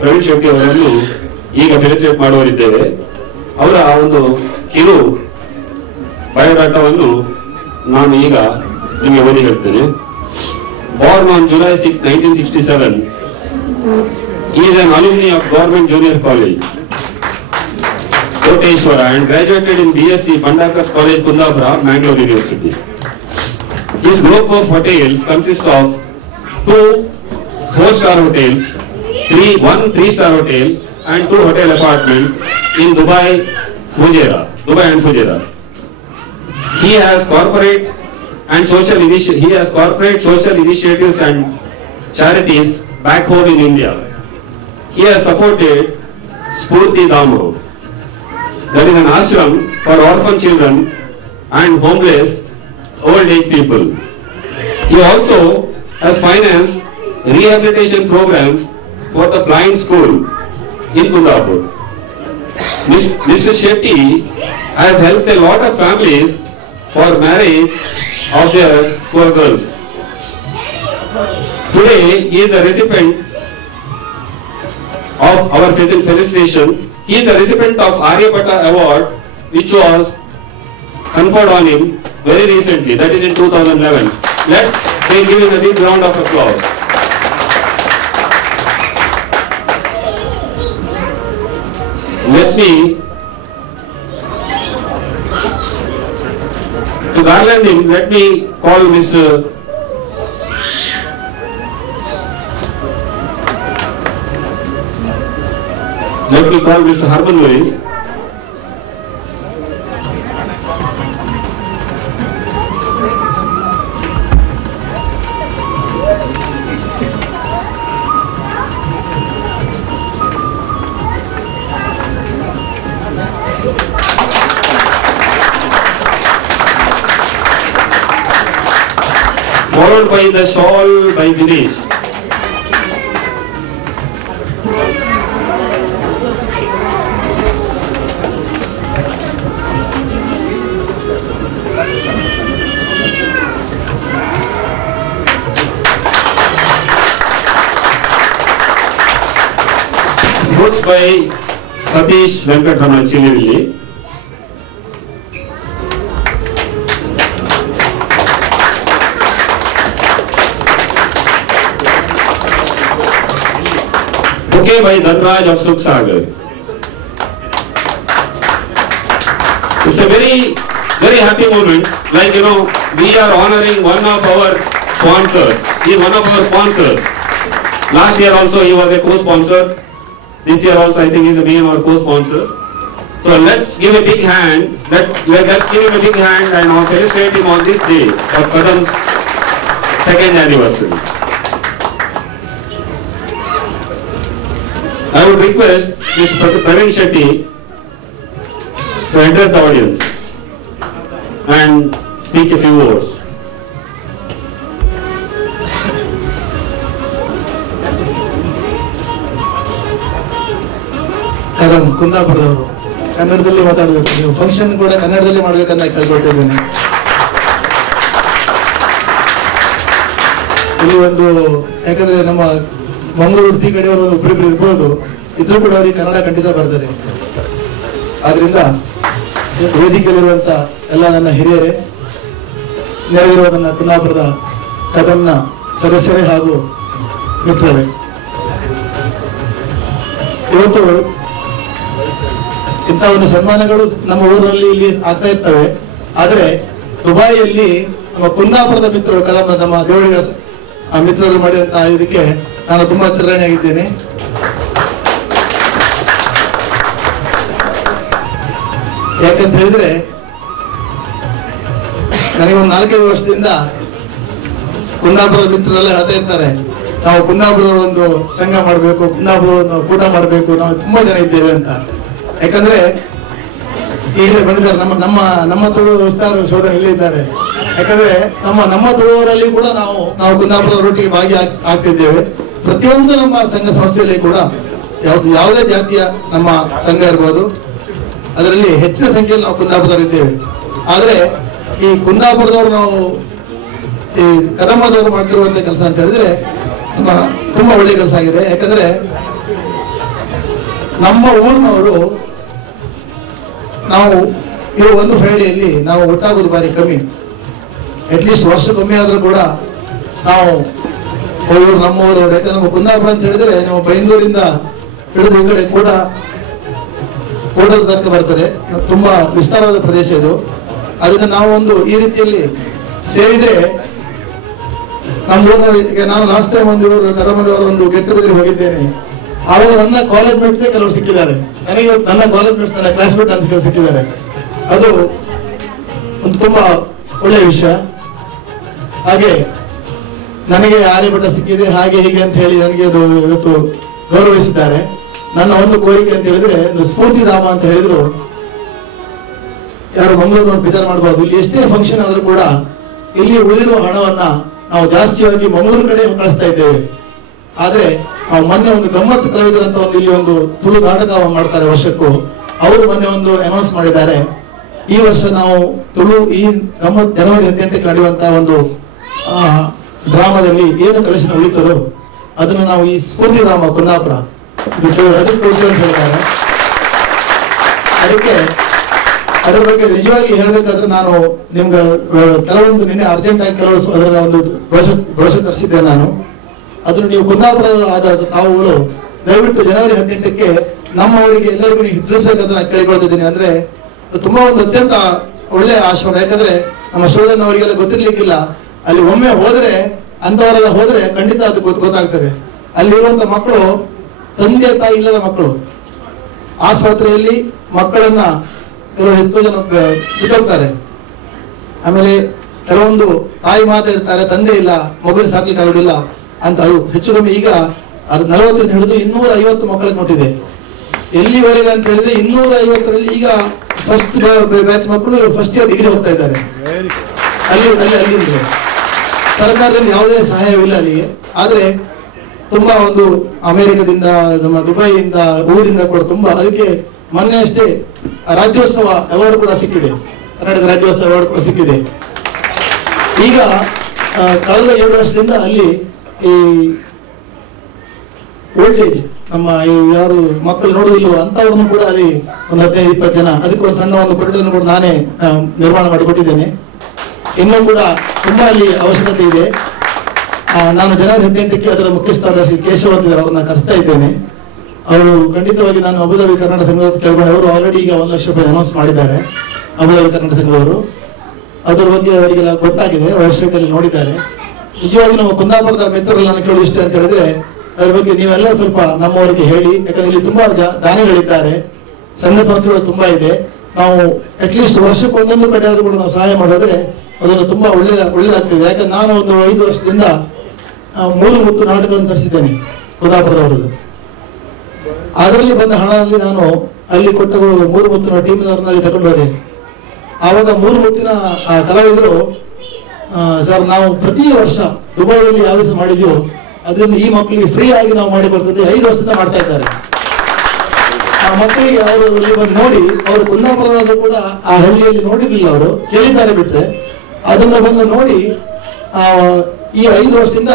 ಪ್ರವೀಣ್ ಶೆಟ್ಟಿ ಅವರನ್ನು ಈಗ ಫೆಲಿಸಿಟೇಟ್ ಮಾಡುವರಿದ್ದೇವೆ. ಅವರ ಒಂದು ಕಿರು ಬಯೋಡಾಟಾವನ್ನು ನಾನು ಈಗ ನಿಮಗೆ ಓದಿ ಹೇಳ್ತೇನೆ. Born on July 6, 1967, he is an alumni of Government Junior College, Koteshwara, and graduated in BSc Pandakars College, Kundapura, Mangalore University. His group of hotels consists of 2 4-star hotels, 1 3-star hotel, and 2 hotel apartments in Dubai and Fujairah. He has corporate social initiatives and charities back home in India. He has supported Spurti Dhamma, that is an ashram for orphan children and homeless old age people. He also has financed rehabilitation programs for the blind school in Kundapur. Mr. Shetty has helped a lot of families for marriage of their poor girls. Today he is a recipient of our felicitation. He is a recipient of Aryabhatta Award, which was conferred on him very recently, that is in 2011. Let's give him a big round of applause. To garland him, let me call Mr. Harman Lewis. Followed by the shawl by Dinesh. Fruits by Satish Venkatramana Chilivilli. Bouquet by Dhanraj of Sukhsagar. It's a very happy moment. Like, we are honoring one of our sponsors. He is one of our sponsors. Last year also he was a co-sponsor. This year also I think he is the main or co-sponsor. So let's give a big hand. Let's give him a big hand and felicitate him on this day of Kadam's 2nd anniversary. I would request Mr. Praveen Shetty to address the audience and speak a few words. Kadam ಕುಂದಾಪುರದವರು ಕನ್ನಡದಲ್ಲಿ ಮಾತಾಡಬೇಕು. ನೀವು function ಕೂಡ ಕನ್ನಡದಲ್ಲಿ ಮಾಡಬೇಕಂತ ಕೇಳ್ಕೊಳ್ತಿದ್ದೇನೆ. ಇಲ್ಲಿ ಯಾಕಂದ್ರೆ ನಮ್ಮ ಮಂಗಳೂರು ಉಡುಪಿ ಕಡೆಯವರು ಒಬ್ಬರಿಬ್ಬರು ಇರ್ಬೋದು, ಇದ್ರೂ ಕೂಡ ಅವರಿಗೆ ಕನ್ನಡ ಖಂಡಿತ ಬರ್ತದೆ. ಆದ್ರಿಂದ ವೇದಿಕೆಯಲ್ಲಿರುವಂತ ಎಲ್ಲ ನನ್ನ ಹಿರಿಯರೇ, ನೆರೆದಿರುವ ನನ್ನ ಕುಂದಾಪುರದ ಕದಂನ ಸದಸ್ಯರೇ ಹಾಗೂ ಮಿತ್ರರೇ, ಇವತ್ತು ಇಂಥ ಒಂದು ಸನ್ಮಾನಗಳು ನಮ್ಮ ಊರಲ್ಲಿ ಇಲ್ಲಿ ಆಗ್ತಾ ಇರ್ತವೆ. ಆದರೆ ದುಬೈಯಲ್ಲಿ ನಮ್ಮ ಕುಂದಾಪುರದ ಮಿತ್ರರು ಕದಂ ನಮ್ಮ ದೇವಳಿಗ ಮಿತ್ರರು ಮಾಡಿದಂತಹ ಇದಕ್ಕೆ ನಾನು ತುಂಬಾ ಚಿರಋಣಿಯಾಗಿದ್ದೇನೆ. ಯಾಕಂತ ಹೇಳಿದ್ರೆ ನನಗೊಂದು 4-5 ವರ್ಷದಿಂದ ಕುಂದಾಪುರದ ಮಿತ್ರರೆಲ್ಲ ಹೇಳ್ತಾ ಇರ್ತಾರೆ, ನಾವು ಕುಂದಾಪುರದವರು ಒಂದು ಸಂಘ ಮಾಡಬೇಕು, ಕುಂದಾಪುರ ಕೂಟ ಮಾಡಬೇಕು, ನಾವು ತುಂಬಾ ಜನ ಇದ್ದೇವೆ ಅಂತ. ಯಾಕಂದ್ರೆ ಈಗಲೇ ಬಂದಿದ್ದಾರೆ ನಮ್ಮ ತುಳು ಉಸ್ತಾದ ಶೋಧನೆ ಇಲ್ಲೇ ಇದ್ದಾರೆ. ಯಾಕಂದ್ರೆ ನಮ್ಮ ತುಳುವರಲ್ಲಿ ಕೂಡ ನಾವು ಕುಂದಾಪುರದವರೊಟ್ಟಿಗೆ ಭಾಗಿ ಆಗ್ತಿದ್ದೇವೆ. ಪ್ರತಿಯೊಂದು ನಮ್ಮ ಸಂಘ ಸಂಸ್ಥೆಯಲ್ಲಿ ಕೂಡ ಯಾವುದೇ ಜಾತಿಯ ನಮ್ಮ ಸಂಘ ಇರ್ಬೋದು, ಅದರಲ್ಲಿ ಹೆಚ್ಚಿನ ಸಂಖ್ಯೆಯಲ್ಲಿ ನಾವು ಕುಂದಾಪುರದವರು ಇದ್ದೇವೆ. ಆದ್ರೆ ಈ ಕುಂದಾಪುರದವರು ನಾವು ಈ ಕದಮ್ಮದವರು ಮಾಡ್ತಿರುವಂತ ಕೆಲಸ ಅಂತ ಹೇಳಿದ್ರೆ ತುಂಬಾ ಒಳ್ಳೆ ಕೆಲಸ ಆಗಿದೆ. ಯಾಕಂದ್ರೆ ನಮ್ಮ ಊರಿನವರು ನಾವು ಇರೋ ಒಂದು ಫ್ರೈಡೆಯಲ್ಲಿ ನಾವು ಒಟ್ಟಾಗೋದು ಬಾರಿ ಕಮ್ಮಿ. ಅಟ್ಲೀಸ್ಟ್ ವರ್ಷಕ್ಕೊಮ್ಮೆ ಆದರೂ ಕೂಡ ನಾವು ಇವರು ನಮ್ಮವರು. ಯಾಕಂದ್ರೆ ನಮ್ಮ ಕುಂದಾಪುರ ಅಂತ ಹೇಳಿದ್ರೆ ನಾವು ಬೈಂದೂರಿಂದ ಹಿಡಿದು ಈ ಕಡೆ ಕೋಟದ ತನಕ ಬರ್ತಾರೆ. ತುಂಬಾ ವಿಸ್ತಾರವಾದ ಪ್ರದೇಶ ಇದು. ಅದನ್ನ ನಾವು ಒಂದು ಈ ರೀತಿಯಲ್ಲಿ ಸೇರಿದ್ರೆ ನಮ್ಮ ಊರಿನ, ಈಗ ನಾನು ಲಾಸ್ಟ್ ಟೈಮ್ ಒಂದು ಇವರು ಕರಮದವರ ಒಂದು ಗೆಟ್ ಟುಗೆದರ್ ಹೋಗಿದ್ದೇನೆ. ಅವರು ನನ್ನ ಕಾಲೇಜ್ ಮೇಟ್ಸೇ ಕೆಲವರು ಸಿಕ್ಕಿದ್ದಾರೆ. ನನಗೆ ನನ್ನ ಕಾಲೇಜ್ ಮೇಟ್ಸ್, ನನ್ನ ಕ್ಲಾಸ್ಮೇಟ್ ಅಂತ ಸಿಕ್ಕಿದ್ದಾರೆ. ಅದು ಒಂದು ತುಂಬಾ ಒಳ್ಳೆಯ ವಿಷಯ. ಹಾಗೆ ನನಗೆ ಆರ್ಯಭಟ ಸಿಕ್ಕಿದೆ ಹಾಗೆ ಹೀಗೆ ಅಂತ ಹೇಳಿ ನನಗೆ ಅದು ಇವತ್ತು ಗೌರವಿಸಿದ್ದಾರೆ. ನನ್ನ ಒಂದು ಕೋರಿಕೆ ಅಂತ ಹೇಳಿದ್ರೆ, ಸ್ಫೂರ್ತಿಧಾಮ ಅಂತ ಹೇಳಿದ್ರು ಯಾರು ಮಂಗಳೂರು ನೋಡಿ ವಿಚಾರ ಮಾಡಬಾರ್ದು. ಇಲ್ಲಿ ಎಷ್ಟೇ ಫಂಕ್ಷನ್ ಆದ್ರೂ ಕೂಡ ಇಲ್ಲಿ ಉಳಿದಿರುವ ಹಣವನ್ನ ನಾವು ಜಾಸ್ತಿಯಾಗಿ ಮಂಗಳೂರು ಕಡೆ ಕಳಿಸ್ತಾ ಇದ್ದೇವೆ. ಆದ್ರೆ ನಾವು ಮೊನ್ನೆ ಒಂದು ಗಮ್ಮತ್ತು ಕಲಾವಿದರಂತ ಒಂದು ಇಲ್ಲಿ ಒಂದು ತುಳು ನಾಟಕ ಮಾಡ್ತಾರೆ ವರ್ಷಕ್ಕೂ. ಅವರು ಮೊನ್ನೆ ಒಂದು ಅನೌನ್ಸ್ ಮಾಡಿದ್ದಾರೆ, ಈ ವರ್ಷ ನಾವು ತುಳು ಈ ಗಮ್ಮತ್ ಜನವರಿ 18ಕ್ಕೆ ನಡೆಯುವಂತಹ ಒಂದು ಡ್ರಾಮಾದಲ್ಲಿ ಏನು ಕಲೆಕ್ಷನ್ ಉಳಿತದೋ ಅದನ್ನು ನಾವು ಈ ಸ್ಫೂರ್ತಿಧಾಮ ಕುಂದಾಪುರ ಅದಕ್ಕೆ ಕೊಡ್ತೀವಿ ಅಂತ ಹೇಳಿದ್ದಾರೆ. ಅದಕ್ಕೆ ಅದರ ಬಗ್ಗೆ ನಿಜವಾಗಿ ಹೇಳ್ಬೇಕಾದ್ರೆ ನಾನು ನಿಮ್ಗೆ ಕೆಲವೊಂದು ನಿನ್ನೆ ಅರ್ಜೆಂಟ್ ಆಗಿ ಕೆಲವು ಅದರ ಒಂದು ಬ್ರೋಷರ್ ತರಿಸಿದ್ದೆ ನಾನು. ಅದನ್ನು ನೀವು ಕುಂದಾಪುರದ ಆದ ತಾವುಗಳು ದಯವಿಟ್ಟು ಜನವರಿ 18ಕ್ಕೆ ನಮ್ಮವರಿಗೆ ಎಲ್ಲರಿಗೂ ನೀವು ತಿಳಿಸಬೇಕಂತ ನಾನು ಕೇಳಿಕೊಳ್ತಿದ್ದೀನಿ. ಅಂದ್ರೆ ತುಂಬಾ ಒಂದು ಅತ್ಯಂತ ಒಳ್ಳೆಯ ಆಶ್ರಮ. ಯಾಕಂದ್ರೆ ನಮ್ಮ ಶೋಧನ್ ಅವರಿಗೆಲ್ಲ ಗೊತ್ತಿರ್ಲಿಕ್ಕಿಲ್ಲ. ಅಲ್ಲಿ ಒಮ್ಮೆ ಹೋದ್ರೆ ಅಂತವರೆಲ್ಲ ಹೋದ್ರೆ ಖಂಡಿತ ಅದು ಗೊತ್ತಾಗ್ತದೆ. ಅಲ್ಲಿರುವಂತ ಮಕ್ಕಳು ತಂದೆ ತಾಯಿ ಇಲ್ಲದ ಮಕ್ಕಳು ಆಸ್ಪತ್ರೆಯಲ್ಲಿ ಮಕ್ಕಳನ್ನ ಕೆಲವು ಹೆಚ್ಚು ಜನ ಬಿಟ್ಟೋಗ್ತಾರೆ. ಆಮೇಲೆ ಕೆಲವೊಂದು ತಾಯಿ ಮಾತಾ ಇರ್ತಾರೆ, ತಂದೆ ಇಲ್ಲ, ಮಗುವಿನ ಸಾಕ್ಲಿಕ್ಕೆ ಆಗುದಿಲ್ಲ ಅಂತ. ಅದು ಹೆಚ್ಚು ಕಮ್ಮಿ ಈಗ 40ರಿಂದ ಹಿಡಿದು 250 ಮಕ್ಕಳಿಗೆ ಕೊಟ್ಟಿದೆ. ಎಲ್ಲಿವರೆಗೆ ಅಂತ ಹೇಳಿದ್ರೆ 250ರಲ್ಲಿ ಈಗ ಫಸ್ಟ್ ಬ್ಯಾಚ್ ಮಕ್ಕಳು ಫಸ್ಟ್ ಇಯರ್ ಡಿಗ್ರಿ ಹೋಗ್ತಾ ಇದ್ದಾರೆ. ಅಲ್ಲಿ ಸರ್ಕಾರದಿಂದ ಯಾವುದೇ ಸಹಾಯವಿಲ್ಲ ಅಲ್ಲಿಗೆ. ಆದ್ರೆ ತುಂಬಾ ಒಂದು ಅಮೆರಿಕದಿಂದ, ನಮ್ಮ ದುಬೈಯಿಂದ, ಊರಿಂದ ಕೂಡ ತುಂಬಾ. ಅದಕ್ಕೆ ಮೊನ್ನೆ ಅಷ್ಟೇ ರಾಜ್ಯೋತ್ಸವ ಅವಾರ್ಡ್ ಕೂಡ ಸಿಕ್ಕಿದೆ, ಕರ್ನಾಟಕ ರಾಜ್ಯೋತ್ಸವ ಅವಾರ್ಡ್ ಕೂಡ ಸಿಕ್ಕಿದೆ. ಈಗ ಕಳೆದ 2 ವರ್ಷದಿಂದ ಅಲ್ಲಿ ಈ ಓಲ್ಡೇಜ್ ನಮ್ಮ ಯಾರು ಮಕ್ಕಳು ನೋಡುವುದಿಲ್ಲ ಅಂತವ್ರನ್ನು ಕೂಡ ಅಲ್ಲಿ ಒಂದು 15-20 ಜನ, ಅದಕ್ಕೆ ಒಂದು ಸಣ್ಣ ಒಂದು ಕೊಠಡಿಯನ್ನು ಕೂಡ ನಾನೇ ನಿರ್ಮಾಣ ಮಾಡಿಕೊಟ್ಟಿದ್ದೇನೆ. ಇನ್ನೂ ಕೂಡ ತುಂಬಾ ಅಲ್ಲಿ ಅವಶ್ಯಕತೆ ಇದೆ. ನಾನು ಜನವರಿ 18ಕ್ಕೆ ಅದರ ಮುಖ್ಯಸ್ಥರಾದ ಶ್ರೀ ಕೇಶವ ಅವ್ರನ್ನ ಕರೆಸ್ತಾ ಇದ್ದೇನೆ. ಅವರು ಖಂಡಿತವಾಗಿ ನಾನು ಅಬುದಾಬಿ ಕನ್ನಡ ಸಂಘದ ಕೇಳ್ಕೊಂಡು ಅವರು ಆಲ್ರೆಡಿ ಈಗ 1 ಲಕ್ಷ ರೂಪಾಯಿ ಅನೌನ್ಸ್ ಮಾಡಿದ್ದಾರೆ ಅಬುದಾಬಿ ಕನ್ನಡ ಸಂಘದವರು. ಅದರ ಬಗ್ಗೆ ಅವರಿಗೆಲ್ಲ ಗೊತ್ತಾಗಿದೆ, ವೆಬ್ಸೈಟಲ್ಲಿ ನೋಡಿದ್ದಾರೆ. ನಿಜವಾಗಿ ನಮ್ಮ ಕುಂದಾಪುರದ ಮಿತ್ರರಲ್ಲಿ ನಾನು ಕೇಳೋದು ಇಷ್ಟ ಅಂತ ಹೇಳಿದ್ರೆ, ಅದ್ರ ಬಗ್ಗೆ ನೀವೆಲ್ಲ ಸ್ವಲ್ಪ ನಮ್ಮವರಿಗೆ ಹೇಳಿ. ಯಾಕಂದ್ರೆ ಇಲ್ಲಿ ತುಂಬಾ ದಾನಿಗಳಿದ್ದಾರೆ, ಸಂಘ ಸಂಸ್ಥೆಗಳು ತುಂಬಾ ಇದೆ. ನಾವು ಅಟ್ಲೀಸ್ಟ್ ವರ್ಷಕ್ಕೆ ಒಂದೊಂದು ಕಡೆ ಆದ್ರೂ ಕೂಡ ನಾವು ಸಹಾಯ ಮಾಡಿದ್ರೆ ಅದನ್ನು ತುಂಬಾ ಒಳ್ಳೇದಾಗ್ತದೆ. ಯಾಕಂದ್ರೆ ನಾನು ಒಂದು 5 ವರ್ಷದಿಂದ 3 ಮುತ್ತು ನಾಟಕವನ್ನು ತರಿಸಿದ್ದೇನೆ ಕುಂದಾಪುರದವರದ್ದು. ಅದರಲ್ಲಿ ಬಂದ ಹಣದಲ್ಲಿ ನಾನು ಅಲ್ಲಿ ಕೊಟ್ಟ 3 ಮುತ್ತಿನ ಟೀಮ್ನವ್ರನ್ನಲ್ಲಿ ತಗೊಂಡು ಹೋದೆ. ಆವಾಗ 3 ಮುತ್ತಿನ ಕಲಾವಿದರು ಸರ್ ನಾವು ಪ್ರತಿ ವರ್ಷ ದುಬೈಯಲ್ಲಿ ಯಾವ ದಿವಸ ಮಾಡಿದ್ಯೋ ಅದನ್ನು ಈ ಮಕ್ಕಳಿಗೆ ಫ್ರೀ ಆಗಿ ನಾವು ಮಾಡಿಕೊಡ್ತಿದ್ದೆ. 5 ವರ್ಷದಿಂದ ಮಾಡ್ತಾ ಇದ್ದಾರೆ. ಆ ಮಕ್ಕಳಿಗೆ ಅವರು ಬಂದು ನೋಡಿ, ಅವರು ಕುಂದಾಪುರದಲ್ಲೂ ಕೂಡ ಆ ಹಳ್ಳಿಯಲ್ಲಿ ನೋಡಿರ್ಲಿಲ್ಲ, ಅವರು ಕೇಳಿದ್ದಾರೆ ಬಿಟ್ರೆ ಅದನ್ನ ಬಂದು ನೋಡಿ ಈ 5 ವರ್ಷದಿಂದ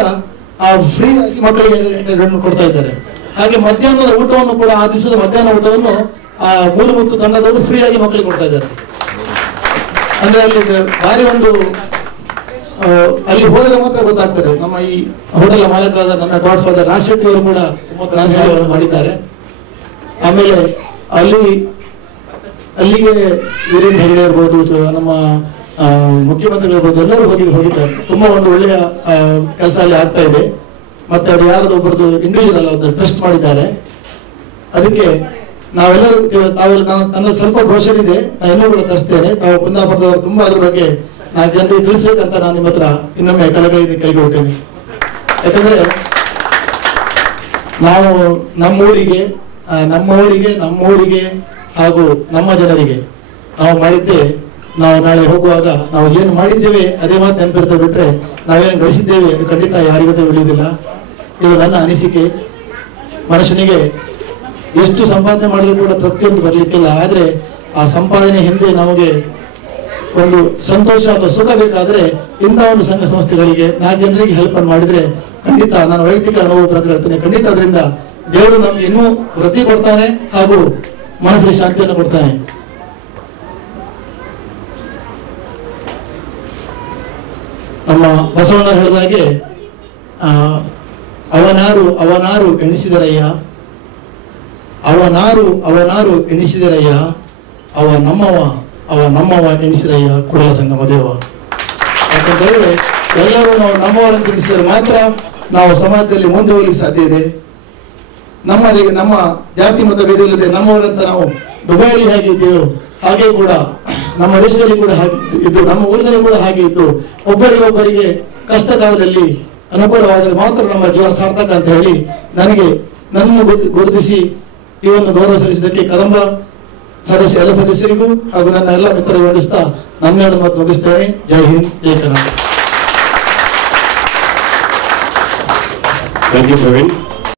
ಫ್ರೀ ಆಗಿ ಮಕ್ಕಳಿಗೆ ಎಂಟರ್ಟೈನ್ಮೆಂಟ್ ಕೊಡ್ತಾ ಇದ್ದಾರೆ. ಹಾಗೆ ಮಧ್ಯಾಹ್ನದ ಊಟವನ್ನು ಕೂಡ ಆ ದಿವಸದ ಮಧ್ಯಾಹ್ನ ಊಟವನ್ನು 3 ಮುತ್ತು ತಂಡದವರು ಫ್ರೀ ಆಗಿ ಮಕ್ಕಳಿಗೆ ಕೊಡ್ತಾ ಇದ್ದಾರೆ. ಅಂದ್ರೆ ಅಲ್ಲಿ ಭಾರಿ ಒಂದು ಅಲ್ಲಿ ಹೋದ್ರೆ ಮಾತ್ರ ಗೊತ್ತಾಗ್ತದೆ. ನಮ್ಮ ಈ ಹೋಟೆಲ್ ಮಾಲಕರಾದ ನನ್ನ ಗಾಡ್ ಫಾದರ್ ರಾಜಶೆಟ್ಟಿ ಅವರು ಕೂಡ ಸುಮತ್ ಮಾಡಿದ್ದಾರೆ. ಆಮೇಲೆ ಅಲ್ಲಿಗೆ ವೀರೇಂದ್ರ ಹೆಗಡೆ ಇರ್ಬೋದು, ನಮ್ಮ ಮುಖ್ಯಮಂತ್ರಿಗಳು ಇರ್ಬೋದು, ಎಲ್ಲರೂ ಹೋಗಿದ್ದಾರೆ. ತುಂಬಾ ಒಂದು ಒಳ್ಳೆಯ ಕೆಲಸ ಅಲ್ಲಿ ಆಗ್ತಾ ಇದೆ. ಮತ್ತೆ ಅದು ಯಾರದು ಒಬ್ಬರದು ಇಂಡಿವಿಜುವಲ್ ಅಲ್ಲ, ಟ್ರಸ್ಟ್ ಮಾಡಿದ್ದಾರೆ. ಅದಕ್ಕೆ ನಾವೆಲ್ಲರೂ ನನ್ನ ಸ್ವಲ್ಪ ಬ್ರೋಷರ್ ಇದೆ, ನಾನು ಇನ್ನೂ ಕೂಡ ತರಿಸ್ತೇನೆ. ತಾವು ಕುಂದಾಪುರದವರು ತುಂಬಾ ಅದ್ರ ಬಗ್ಗೆ 4 ಜನರಿಗೆ ತಿಳಿಸ್ಬೇಕಂತ ನಾನು ನಿಮ್ಮ ಹತ್ರ ಇನ್ನೊಮ್ಮೆ ಕಳಕಳಿಯಿಂದ ಕೇಳ್ಕೊಳ್ತೇನೆ. ಯಾಕಂದ್ರೆ ನಾವು ನಮ್ಮೂರಿಗೆ ಹಾಗೂ ನಮ್ಮ ಜನರಿಗೆ ನಾವು ಮಾಡಿದ್ದೆ. ನಾವು ನಾಳೆ ಹೋಗುವಾಗ ನಾವು ಏನು ಮಾಡಿದ್ದೇವೆ ಅದೇ ಮಾತು ನೆನಪಿರ್ತಾ ಬಿಟ್ರೆ ನಾವೇನು ಗಳಿಸಿದ್ದೇವೆ ಅದು ಖಂಡಿತ ಯಾರಿಗೂ ಉಳಿಯುವುದಿಲ್ಲ. ಇದು ನನ್ನ ಅನಿಸಿಕೆ. ಮನುಷ್ಯನಿಗೆ ಎಷ್ಟು ಸಂಪಾದನೆ ಮಾಡಿದ್ರು ಕೂಡ ತೃಪ್ತಿಯೊಂದು ಬರ್ಲಿಕ್ಕಿಲ್ಲ. ಆದ್ರೆ ಆ ಸಂಪಾದನೆ ಹಿಂದೆ ನಮಗೆ ಒಂದು ಸಂತೋಷ ಅಥವಾ ಸುಖ ಬೇಕಾದ್ರೆ ಇಂಥ ಒಂದು ಸಂಘ ಸಂಸ್ಥೆಗಳಿಗೆ 4 ಜನರಿಗೆ ಹೆಲ್ಪ್ ಮಾಡಿದ್ರೆ ಖಂಡಿತ ನಾನು ವೈಯಕ್ತಿಕ ಅನುಭವ ಪ್ರಕಾರ ಹೇಳ್ತೇನೆ, ಖಂಡಿತ ಅದರಿಂದ ದೇವರು ನಮ್ಗೆ ಇನ್ನೂ ವೃದ್ಧಿ ಕೊಡ್ತಾನೆ ಹಾಗೂ ಮನಸ್ಸಿಗೆ ಶಾಂತಿಯನ್ನು ಕೊಡ್ತಾನೆ. ನಮ್ಮ ಬಸವಣ್ಣ ಹೇಳಿದಾಗೆ ಅವನಾರು ಎಣಿಸಿದರಯ್ಯ, ಅವನಾರು ಎಣಿಸಿದರಯ್ಯ, ಅವ ನಮ್ಮವ ಎಣಿಸಿರಯ್ಯ ಕೂಡಲ ಸಂಗಮ ದೇವ. ಯಾಕಂತೇಳಿದ್ರೆ ಎಲ್ಲರೂ ನಾವು ನಮ್ಮವರಂತ ಎಣಿಸಿದರೆ ಮಾತ್ರ ನಾವು ಸಮಾಜದಲ್ಲಿ ಮುಂದೆ ಹೋಗ್ಲಿಕ್ಕೆ ಸಾಧ್ಯ ಇದೆ. ನಮ್ಮ ಜಾತಿ ಮತ ಭೇದ ಇಲ್ಲದೆ ನಮ್ಮವರಂತ ನಾವು ದುಬೈಯಲ್ಲಿ ಹೇಗೆ ಇದ್ದೇವೆ ಹಾಗೆ ಕೂಡ ನಮ್ಮ ದೇಶದಲ್ಲಿ ಕೂಡ ಹಾಗೆ ಇದ್ದು, ನಮ್ಮ ಊರಿನಲ್ಲಿ ಕೂಡ ಹಾಗೆ ಇದ್ದು, ಒಬ್ಬರಿಗೊಬ್ಬರಿಗೆ ಕಷ್ಟ ಕಾಲದಲ್ಲಿ ಅನುಕೂಲವಾದರೆ ಮಾತ್ರ ನಮ್ಮ ಜೀವನ ಸಾರ್ಥಕ ಅಂತ ಹೇಳಿ ನನ್ನನ್ನು ಗುರುತಿಸಿ ಈ ಒಂದು ಗೌರವ ಸಲ್ಲಿಸಿದ್ದಕ್ಕೆ ಕದಂಬ ಎಲ್ಲ ಸದಸ್ಯರಿಗೂ ಹಾಗೂ ನನ್ನ ಎಲ್ಲ ಮಿತ್ರರಿಗೂ ವಂದಿಸ್ತಾ ನನ್ನೆರಡು ಮಾತು ಮುಗಿಸ್ತೇನೆ. ಜೈ ಹಿಂದ್, ಜೈ ಕರ್ನಾಟಕ. Thank you, Praveen.